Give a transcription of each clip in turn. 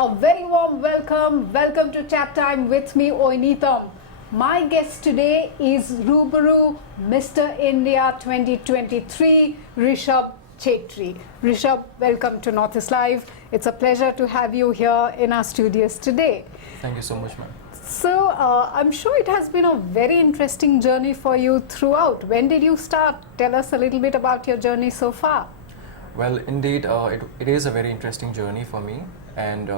A very warm welcome. Welcome to Chat Time with me, Oineetom. My guest today is Rubaru Mr India 2023, Reshab Chetri. Reshab, welcome to Northeast Live. It's a pleasure to have you here in our studios today. Thank you so much, ma'am. So, I'm sure it has been a very interesting journey for you throughout. When did you start? Tell us a little bit about your journey so far. Well, indeed, it is a very interesting journey for me. And,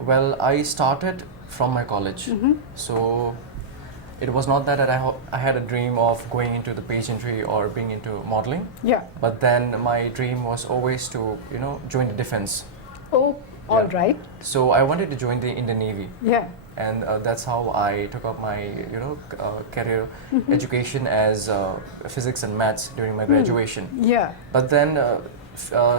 well, I started from my college. So, it was not that I had a dream of going into the pageantry or being into modeling. Yeah. But then my dream was always to, join the defense. Oh, all right. So, I wanted to join the Indian Navy. Yeah. And that's how I took up my, career education as physics and maths during my graduation. Yeah. But then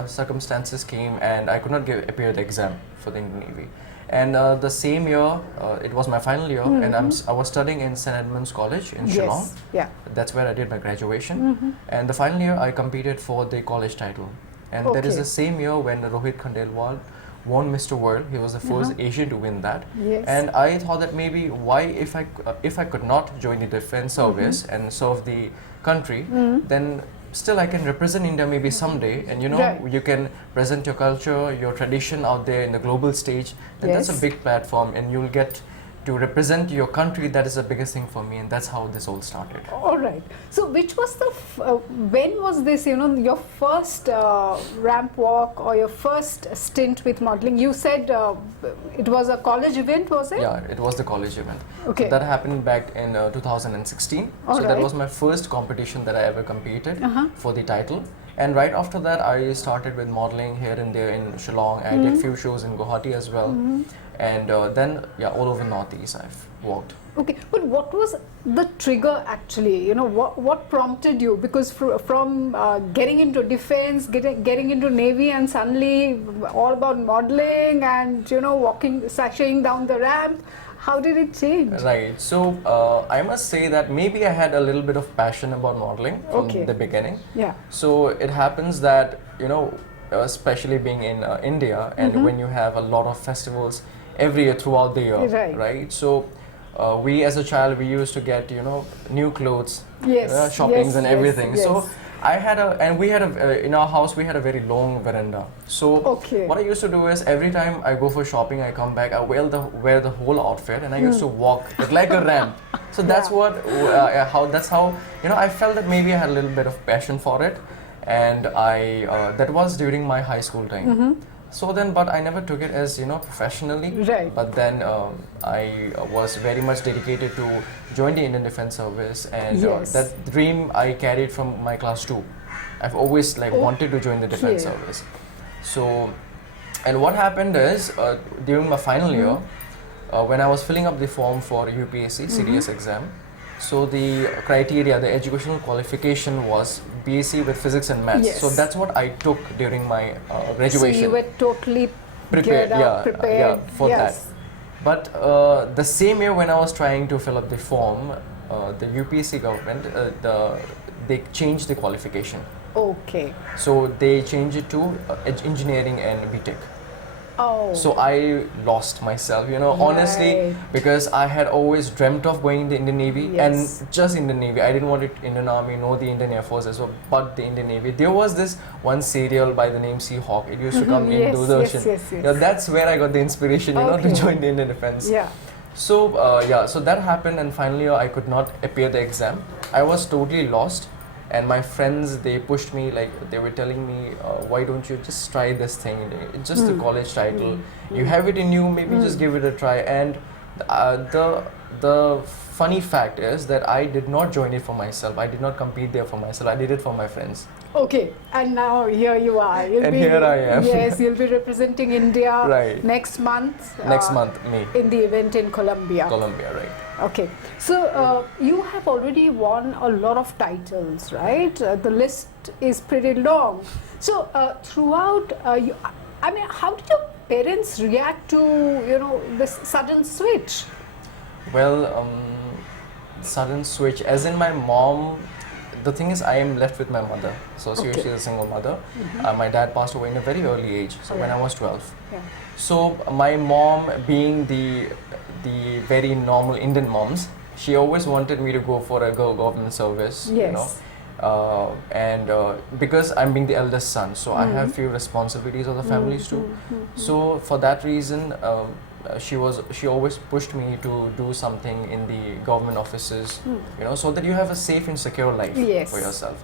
circumstances came and I could not appear the exam for the Indian Navy. And the same year, it was my final year, and I was studying in St. Edmund's College in Shillong. Yes. Yeah. That's where I did my graduation. And the final year, I competed for the college title. And that is the same year when 𝗪𝗏𝗘 𝗏𝗂𝗏 won Mr. World. He was the first Asian to win that. Yes. And I thought that maybe why if I could not join the defense service and serve the country, then still I can represent India maybe someday, and you can present your culture, your tradition out there in the global stage, and that's a big platform, and you'll get to represent your country. That is the biggest thing for me, and that's how this all started. All right. So, which was the when was this? Your first ramp walk or your first stint with modeling? You said it was a college event, was it? Yeah, it was the college event. Okay. So that happened back in 2016. So that was my first competition that I ever competed for the title. And right after that, I started with modeling here and there in Shillong. I did few shows in Guwahati as well. And then, all over Northeast I've walked. Okay, but what was the trigger actually? What prompted you? Because from getting into defense, getting into Navy, and suddenly all about modeling and, sashaying down the ramp, how did it change? Right, so I must say that maybe I had a little bit of passion about modeling from the beginning. Yeah. So it happens that, especially being in India, and when you have a lot of festivals every year throughout the year, right? So we as a child, we used to get, new clothes, shoppings and everything. So I had we had in our house, we had a very long veranda. So what I used to do is every time I go for shopping, I come back, I wear the whole outfit, and I used to walk it like a ramp. So that's that's how, I felt that maybe I had a little bit of passion for it. And that was during my high school time. So then, but I never took it as, professionally. Right. But then I was very much dedicated to join the Indian Defence Service, and that dream I carried from my class 2. I've always wanted to join the Defence Service. So, and what happened is during my final year, when I was filling up the form for UPSC CDS exam, so the criteria, the educational qualification was BSc with physics and maths. Yes. So that's what I took during my graduation. So you were totally prepared, prepared for that. But the same year when I was trying to fill up the form, the UPSC government, they changed the qualification. Okay. So they changed it to engineering and BTech. Oh. So I lost myself, honestly, because I had always dreamt of going in the Indian Navy, and just Indian Navy. I didn't want it Indian Army, nor the Indian Air Force as well, but the Indian Navy. There was this one serial by the name Seahawk. It used to come in Doordarshan. That's where I got the inspiration, to join the Indian Defence. Yeah. So so that happened, and finally I could not appear the exam. I was totally lost. And my friends, they pushed me, they were telling me, why don't you just try this thing? It's just a college title. You have it in you, maybe just give it a try. And the funny fact is that I did not join it for myself. I did not compete there for myself. I did it for my friends. Okay, and now here you are. Here I am. Yes, you'll be representing India next month. Next month, May. In the event in Colombia. Colombia, right. Okay, so you have already won a lot of titles, right? The list is pretty long. So throughout, how did your parents react to this sudden switch? Well, sudden switch, as in my mom, the thing is, I am left with my mother. So she's a single mother. My dad passed away in a very early age, so when I was 12. Yeah. So my mom, being the very normal Indian moms, she always wanted me to go for a government service, Yes. you know. Because I'm being the eldest son, so I have few responsibilities of the families too. So for that reason, she always pushed me to do something in the government offices, you know, so that you have a safe and secure life for yourself.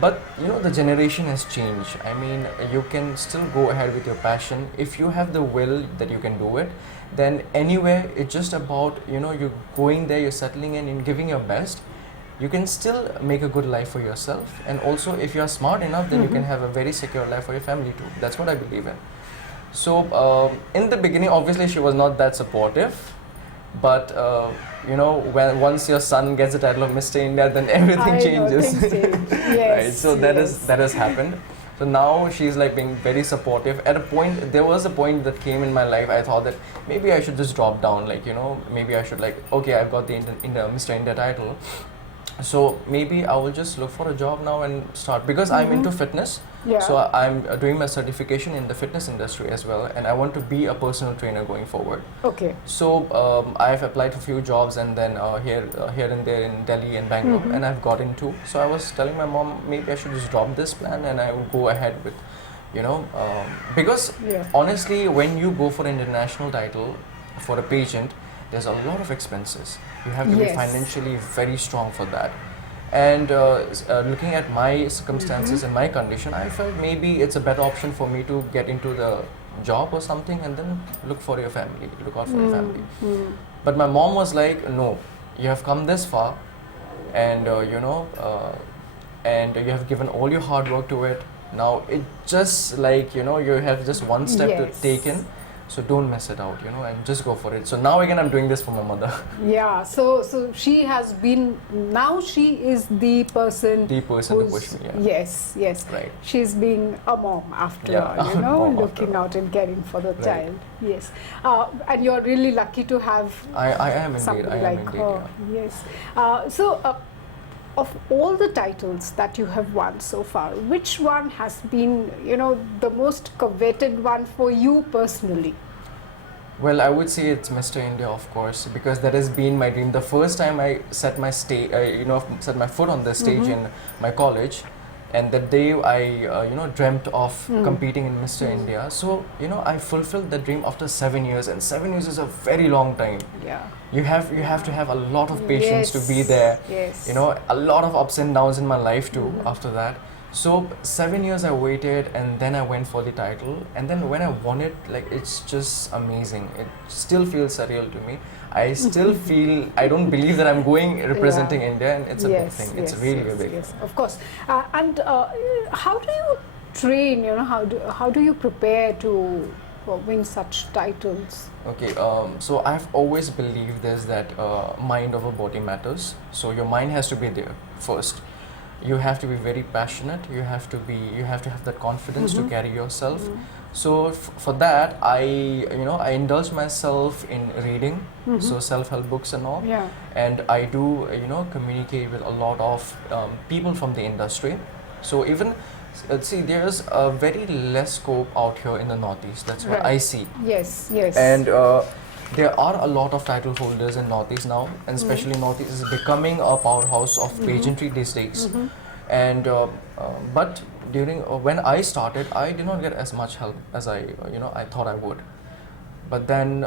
But you know, the generation has changed. I mean, you can still go ahead with your passion if you have the will that you can do it. Then anywhere, it's just about, you know, you going there, you're settling in and giving your best. You can still make a good life for yourself, and also if you are smart enough, then you can have a very secure life for your family too. That's what I believe in. So in the beginning, obviously she was not that supportive, but you know, once your son gets the title of Mr. India, then everything changes. Things change. Yes, right? So that has happened. So now she's like being very supportive. At a point, there was a point that came in my life, I thought that maybe I should just drop down, like, you know, maybe I should, like, okay, I've got the Mr. India title, so maybe I will just look for a job now and start, because I'm into fitness. So I'm doing my certification in the fitness industry as well, and I want to be a personal trainer going forward. Okay. So I've applied for a few jobs, and then here and there in Delhi and Bangalore, and I've got into. So I was telling my mom, maybe I should just drop this plan and I will go ahead with, you know, because honestly, when you go for an international title for a pageant, there's a lot of expenses. You have to be financially very strong for that. And looking at my circumstances and my condition, I felt maybe it's a better option for me to get into the job or something and then look for your family, look out for your family. But my mom was like, no, you have come this far, and you know, and you have given all your hard work to it. Now it just, like, you know, you have just one step to take in. So don't mess it out, you know, and just go for it. So now again, I'm doing this for my mother. Yeah. So she has been. Now she is the person. The person to push me. Yeah. Yes. Right. She's being a mom after all, you know, looking out and caring for the child. Yes. And you're really lucky to have. I am indeed. Somebody like her. Yeah. Yes. Of all the titles that you have won so far, which one has been, you know, the most coveted one for you personally? Well, I would say it's Mr. India, of course, because that has been my dream. The first time I set my set my foot on the stage in my college, and the day I you know, dreamt of competing in Mr. India. So, you know, I fulfilled the dream after 7 years, and 7 years is a very long time. Yeah. You have to have a lot of patience to be there. Yes. You know, a lot of ups and downs in my life too after that. So 7 years I waited, and then I went for the title, and then when I won it, like, it's just amazing. It still feels surreal to me. I still feel, I don't believe that I'm going representing India, and it's a big thing. It's really a big thing. Yes, of course. And how do you train, you know, how do you prepare to win such titles? Okay, so I've always believed this, that mind over body matters. So your mind has to be there first. You have to be very passionate. You have to have that confidence to carry yourself. So for that, I indulge myself in reading, so self-help books and all. Yeah. And I do, you know, communicate with a lot of people from the industry. So even see, there's a very less scope out here in the Northeast. That's what I see. Yes. And there are a lot of title holders in Northeast now, and especially Northeast is becoming a powerhouse of pageantry these days. And but during when I started, I did not get as much help as I thought I would. But then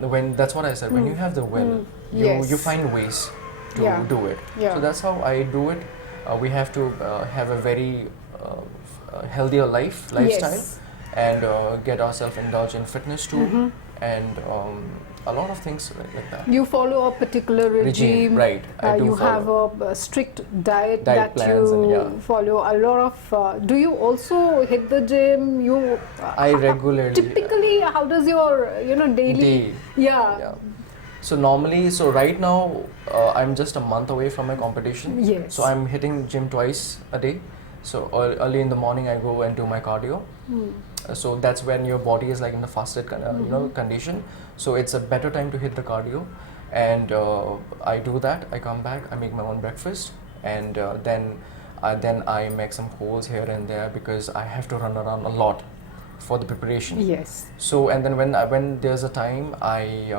when, that's what I said, when you have the will, you find ways to do it. So that's how I do it. We have to have a very healthier lifestyle, and get ourselves indulged in fitness too, and a lot of things like that. You follow a particular regime, right? I do. You have a strict diet that plans, you and follow. A lot of. Do you also hit the gym? You. I regularly. Typically, how does your daily? Day. Yeah. So normally, right now, I'm just a month away from my competition. Yes. So I'm hitting gym twice a day. So early in the morning, I go and do my cardio. So that's when your body is like in the fasted condition. So it's a better time to hit the cardio, and I do that. I come back, I make my own breakfast, and then I make some calls here and there because I have to run around a lot for the preparation. Yes. So and then when there's a time, I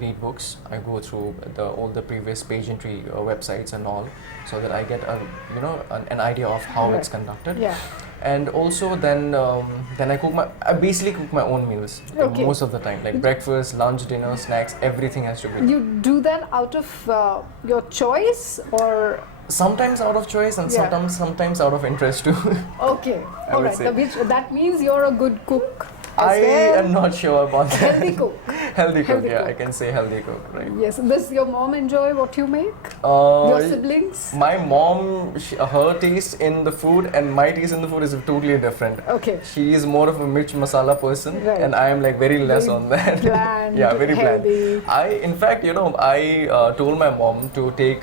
read books. I go through all the previous pageantry websites and all, so that I get an idea of how it's conducted. Yeah. And also then I basically cook my own meals most of the time, like breakfast, lunch, dinner, snacks, everything has to be. You do that out of your choice, or? Sometimes out of choice and sometimes out of interest too. Okay, all right. That means you're a good cook. I am not sure about that. Healthy cook. Healthy cook, I can say healthy cook, right? Yes. Does your mom enjoy what you make? Your siblings? My mom, her taste in the food and my taste in the food is totally different. Okay. She is more of a mirch masala person, right. and I am like very less on that. Bland, yeah, very healthy. bland. In fact, I told my mom to take,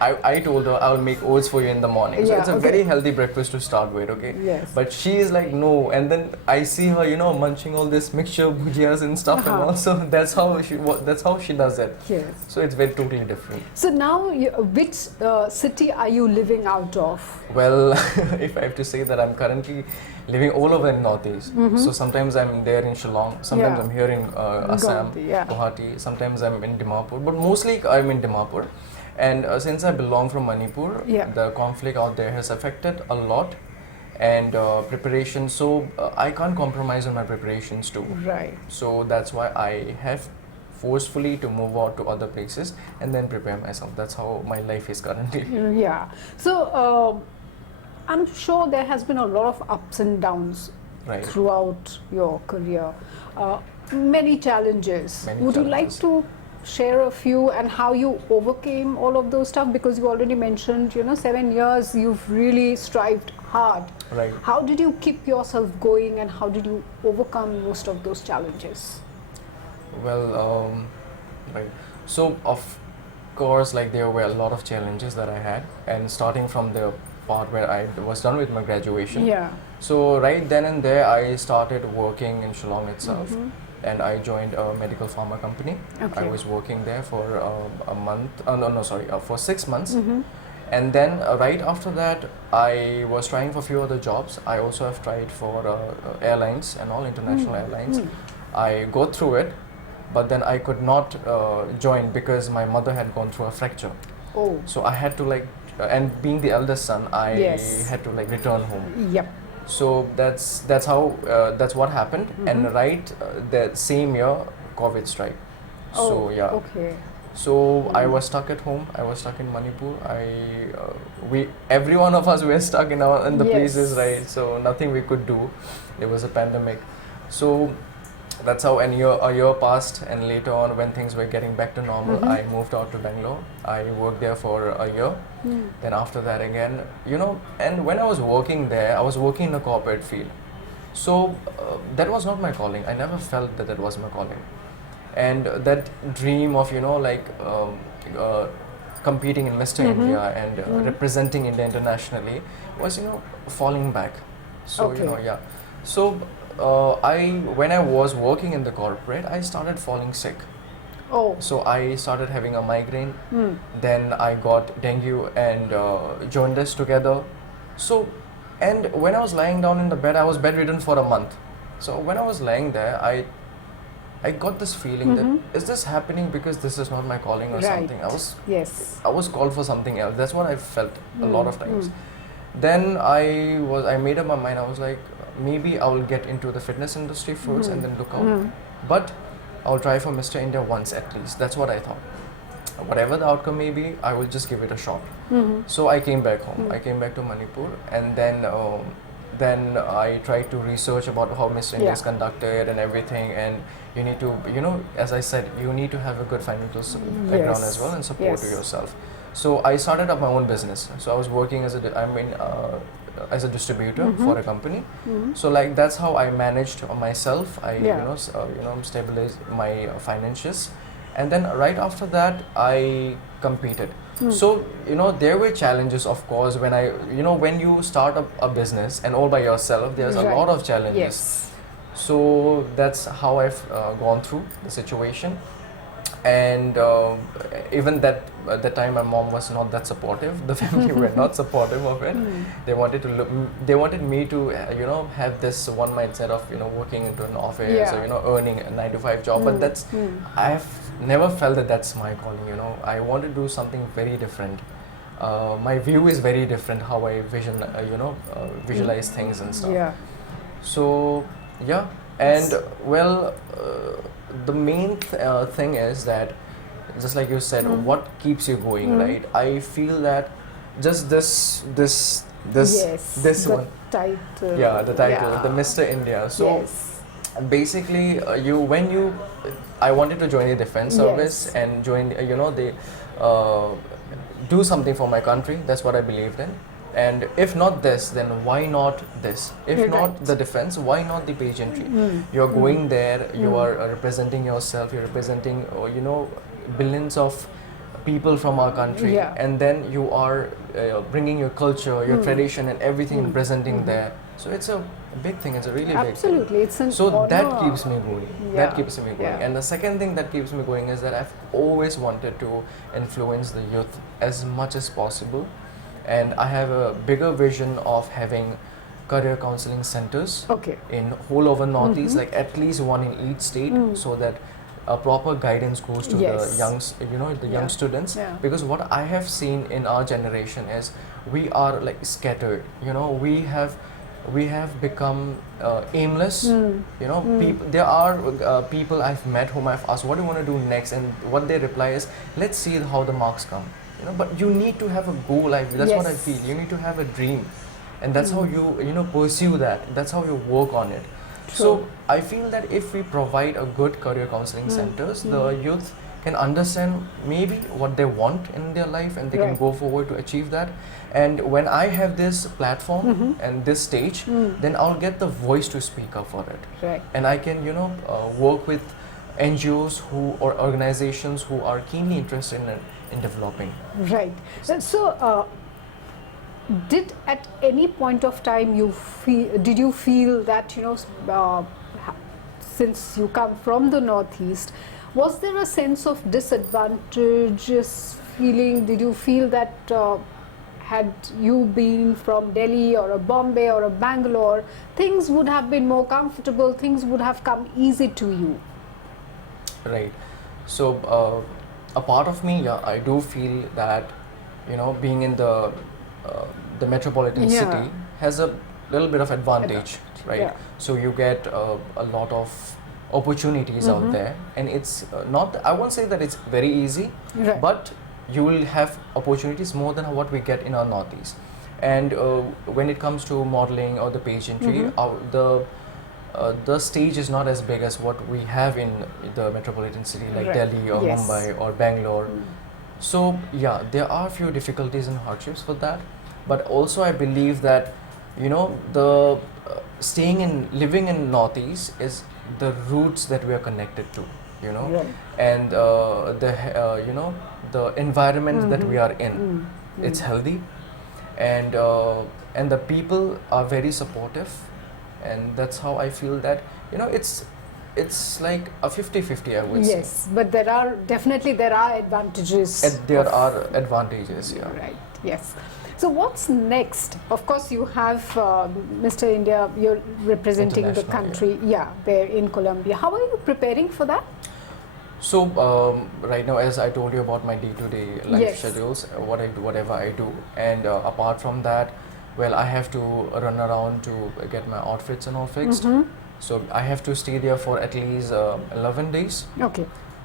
I told her I will make oats for you in the morning. So it's a very healthy breakfast to start with, okay? Yes. But she is like, no. And then I see her, munching all this mixture bhujiyas and stuff, and also that's how she does it. Yes. So it's very totally different. So now, which city are you living out of? Well, if I have to say that I'm currently living all over in Northeast. So sometimes I'm there in Shillong, sometimes I'm here in Assam, Guwahati, sometimes I'm in 𝗪𝗪𝗧, but mostly I'm in 𝗪𝗪𝗧. And since I belong from Manipur, the conflict out there has affected a lot. And preparation, so I can't compromise on my preparations too. Right. So that's why I have forcefully to move out to other places and then prepare myself. That's how my life is currently. Yeah. So I'm sure there has been a lot of ups and downs throughout your career. Many challenges. Would you like to share a few and how you overcame all of those stuff? Because you already mentioned, 7 years you've really strived hard. Right. How did you keep yourself going, and how did you overcome most of those challenges? Well, right. So of course, like there were a lot of challenges that I had, and starting from the part where I was done with my graduation. Yeah. So right then and there, I started working in Shillong itself. And I joined a medical pharma company. Okay. I was working there for for 6 months. And then right after that, I was trying for a few other jobs. I also have tried for airlines and all international airlines. I got through it, but then I could not join because my mother had gone through a fracture. Oh. So I had to and being the eldest son, I had to return home. Yep. So that's what happened. And right the same year, COVID strike. Oh, so yeah. Okay. So I was stuck at home. I was stuck in Manipur. Every one of us were stuck in the places, right? So nothing we could do. There was a pandemic. So that's how a year passed, and later on, when things were getting back to normal, I moved out to Bangalore. I worked there for a year. Then after that again, and when I was working there, I was working in the corporate field. So that was not my calling. I never felt that was my calling. And that dream of, competing in Mr. India and representing India internationally was, falling back. So, So when I was working in the corporate, I started falling sick. Oh. So I started having a migraine. Then I got dengue and jaundice together. So, and when I was lying down in the bed, I was bedridden for a month. So when I was lying there, I got this feeling that, is this happening because this is not my calling or something? I was called for something else. That's what I felt a lot of times. Then I made up my mind. I was like, maybe I will get into the fitness industry first and then look out. But I'll try for Mr. India once at least. That's what I thought. Whatever the outcome may be, I will just give it a shot. So I came back home. I came back to Manipur, and then I tried to research about how Mr. India is conducted and everything. And you need to, as I said, you need to have a good financial background as well and support to yourself. So I started up my own business. So I was working as a distributor for a company. So that's how I managed myself. I stabilized my finances, and then right after that I competed. So there were challenges, of course, when you start up a business and all by yourself, there's a lot of challenges. So that's how I've gone through the situation. and even that at the time my mom was not that supportive. The family were not supportive of it. They wanted to they wanted me to you know, have this one mindset of, you know, working into an office or, you know, earning a 9-to-5 job, but that's I've never felt that that's my calling. You know, I want to do something very different. My view is very different, how I visualize things and stuff. So yeah, and well, the main thing is that, just like you said, what keeps you going, right? I feel that just this one title. Yeah, the title, the Mr. India. So basically, I wanted to join the defense service and join, you know, do something for my country. That's what I believed in. And if not this, then why not this? If not the defense, why not the pageantry? You're going there, you are representing yourself, you're representing, you know, billions of people from our country, and then you are bringing your culture, your tradition and everything representing there. So it's a big thing, it's a really big thing. It's an so honor. That keeps me going. That keeps me going. And the second thing that keeps me going is that I've always wanted to influence the youth as much as possible. And I have a bigger vision of having career counseling centers in whole over Northeast, like at least one in each state, so that a proper guidance goes to the young students. Because what I have seen in our generation is we are like scattered. You know, we have become aimless. You know, there are people I've met whom I've asked, what do you want to do next? And what they reply is, let's see how the marks come. You know, but you need to have a goal. That's what I feel. You need to have a dream, and that's how you know, pursue that. That's how you work on it. So I feel that if we provide a good career counseling centers, the youth can understand maybe what they want in their life, and they can go forward to achieve that. And when I have this platform and this stage, then I'll get the voice to speak up for it. And I can, you know, work with NGOs or organizations who are keenly interested in developing. So did at any point of time did you feel that, you know, since you come from the Northeast, was there a sense of disadvantageous feeling? Did you feel that had you been from Delhi or a Bombay or a Bangalore, things would have been more comfortable, things would have come easy to you? Right. So a part of me, I do feel that, you know, being in the metropolitan city has a little bit of advantage, right? So you get a lot of opportunities out there, and it's not, I won't say that it's very easy, but you will have opportunities more than what we get in our Northeast. And when it comes to modeling or the pageantry, the stage is not as big as what we have in the metropolitan city like Delhi or Mumbai or Bangalore. So yeah, there are a few difficulties and hardships for that, but also I believe that, you know, the living in Northeast is the roots that we are connected to, you know, and you know, the environment that we are in, it's healthy, and the people are very supportive, and that's how I feel that, you know, it's like a 50-50, I would say. Yes, but there are advantages. There are advantages, Yes. So what's next? Of course, you have Mr. India, you're representing the country, there in Colombia. How are you preparing for that? So right now, as I told you about my day-to-day life schedules, whatever I do, and apart from that, well, I have to run around to get my outfits and all fixed. So I have to stay there for at least 11 days.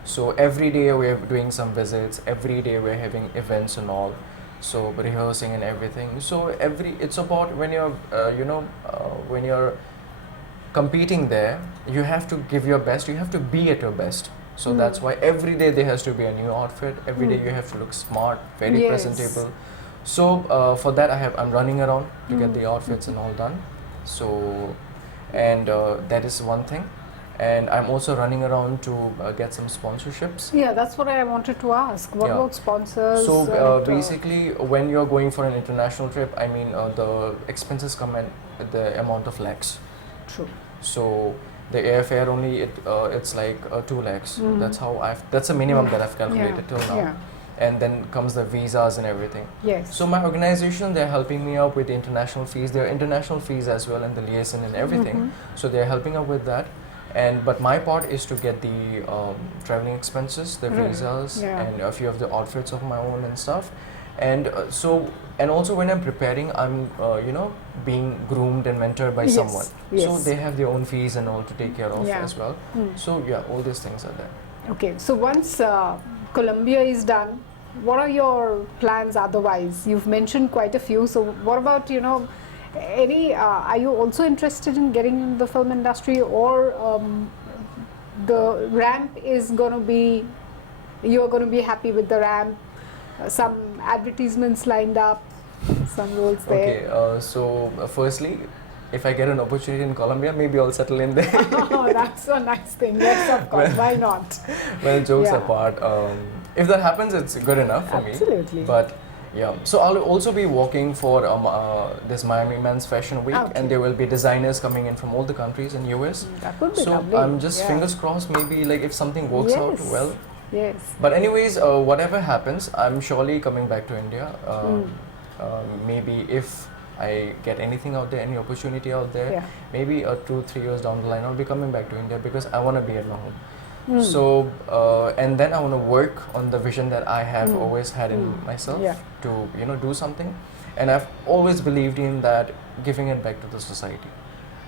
So every day we're doing some visits, every day we're having events and all. So rehearsing and everything. So it's about when you're when you're competing there, you have to give your best, you have to be at your best. So that's why every day there has to be a new outfit, every day you have to look smart, very presentable. So for that I'm running around to get the outfits and all done. So and that is one thing. And I'm also running around to get some sponsorships. Yeah, that's what I wanted to ask. What about sponsors? So basically, when you're going for an international trip, I mean, the expenses come at the amount of lakhs. True. So The airfare only it's like 2 lakhs. That's how that's the minimum that I've calculated till now. And then comes the visas and everything. Yes. So my organization, they're helping me out with the international fees. There are international fees as well, and the liaison and everything. So they're helping out with that. But my part is to get the traveling expenses, the visas, and a few of the outfits of my own and stuff. And and also when I'm preparing, I'm you know, being groomed and mentored by someone. So they have their own fees and all to take care of as well. So yeah, all these things are there. Okay, so once Colombia is done, what are your plans otherwise? You've mentioned quite a few. So what about, you know, any? Are you also interested in getting in the film industry, or the ramp is going to be? You're going to be happy with the ramp? Some advertisements lined up, some roles there. Okay, so firstly, if I get an opportunity in Colombia, maybe I'll settle in there. Oh, that's a nice thing. Yes, of course. Why not? Well, jokes apart, if that happens, it's good enough for me. Absolutely. But yeah, so I'll also be working for this Miami Men's Fashion Week, and there will be designers coming in from all the countries in US. That would be so lovely. I'm just fingers crossed. Maybe like if something works out well. Yes. But anyways, whatever happens, I'm surely coming back to India. Maybe if I get anything out there, any opportunity out there, maybe 2-3 years down the line, I'll be coming back to India because I want to be at my home. So, and then I want to work on the vision that I have always had in myself to, you know, do something. And I've always believed in that, giving it back to the society.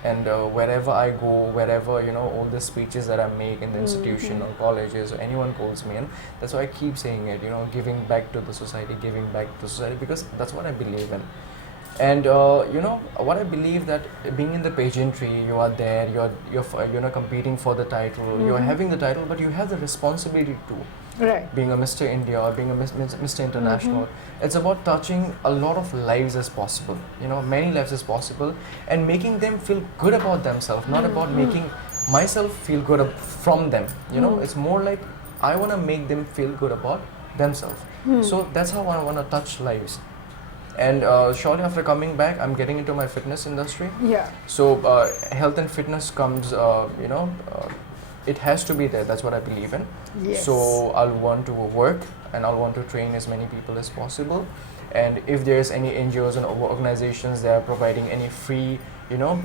And wherever I go, wherever, you know, all the speeches that I make in the institution or colleges or anyone calls me in, that's why I keep saying it, you know, giving back to the society, because that's what I believe in. And you know, what I believe that being in the pageantry, you are there, you're competing for the title, you're having the title, but you have the responsibility too. Right. Being a Mr. India or being a Mr. International, it's about touching a lot of lives as possible, you know, many lives as possible, and making them feel good about themselves, not about making myself feel good from them, you know. It's more like I want to make them feel good about themselves. So that's how I want to touch lives. And shortly after coming back, I'm getting into my fitness industry. Yeah. So health and fitness comes, you know, it has to be there. That's what I believe in. Yes. So I'll want to work and I'll want to train as many people as possible. And if there's any NGOs and organizations that are providing any free, you know,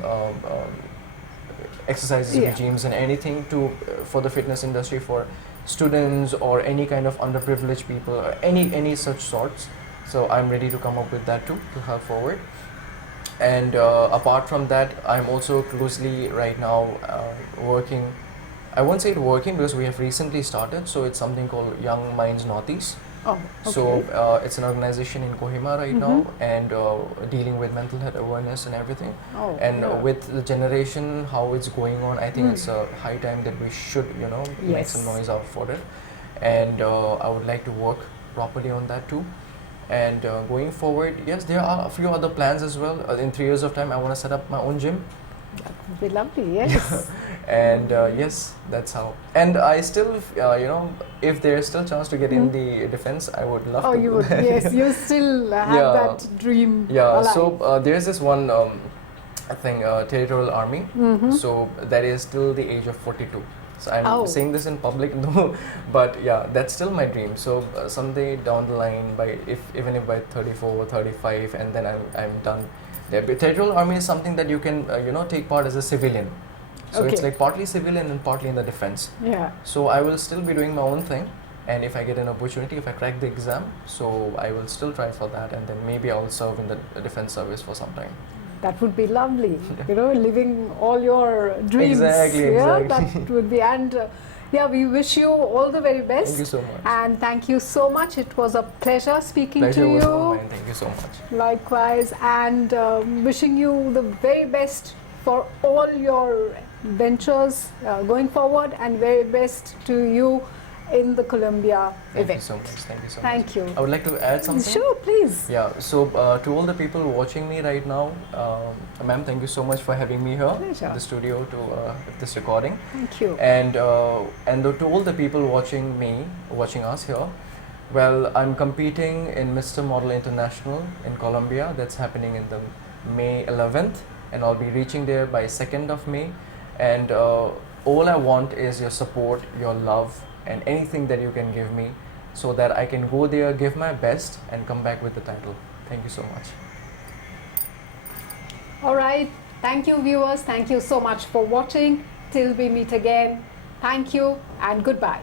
exercises, regimes and anything to for the fitness industry for students or any kind of underprivileged people or any such sorts. So I'm ready to come up with that too, to help forward. And apart from that, I'm also closely right now working. I won't say it working because we have recently started. So it's something called Young Minds Northeast. Oh, okay. So it's an organization in Kohima right now, and dealing with mental health awareness and everything. Oh, and with the generation, how it's going on, I think it's a high time that we should, you know, make some noise out for it. And I would like to work properly on that too. And going forward, yes, there are a few other plans as well. In 3 years of time, I want to set up my own gym. That would be lovely, yes. And yes, that's how. And I still, you know, if there's still chance to get in the defense, I would love to. Oh, you would, yes, you still have that dream. Yeah, alive. so there's this one thing, territorial army. So that is still the age of 42. So I'm saying this in public, no, but yeah, that's still my dream. So someday down the line, even if by 34 or 35, and then I'm done. The territorial army is something that you can you know, take part as a civilian. So it's like partly civilian and partly in the defense. Yeah. So I will still be doing my own thing, and if I get an opportunity, if I crack the exam, so I will still try for that, and then maybe I'll serve in the defense service for some time. That would be lovely, you know, living all your dreams. Exactly. That would be, and yeah, we wish you all the very best. Thank you so much. And thank you so much. It was a pleasure speaking to you. Pleasure was mine. Thank you so much. Likewise, and wishing you the very best for all your ventures going forward, and very best to you in the Colombia event. Thank you so much. Thank you so much. Thank you. I would like to add something. Sure, please. Yeah, so to all the people watching me right now, ma'am, thank you so much for having me here in the studio to this recording. Thank you. And to all the people watching us here, well, I'm competing in Mr. Model International in Colombia. That's happening in the May 11th, and I'll be reaching there by 2nd of May. and all I want is your support, your love, and anything that you can give me, so that I can go there, give my best, and come back with the title. Thank you so much. All right. Thank you, viewers. Thank you so much for watching. Till we meet again. Thank you and goodbye.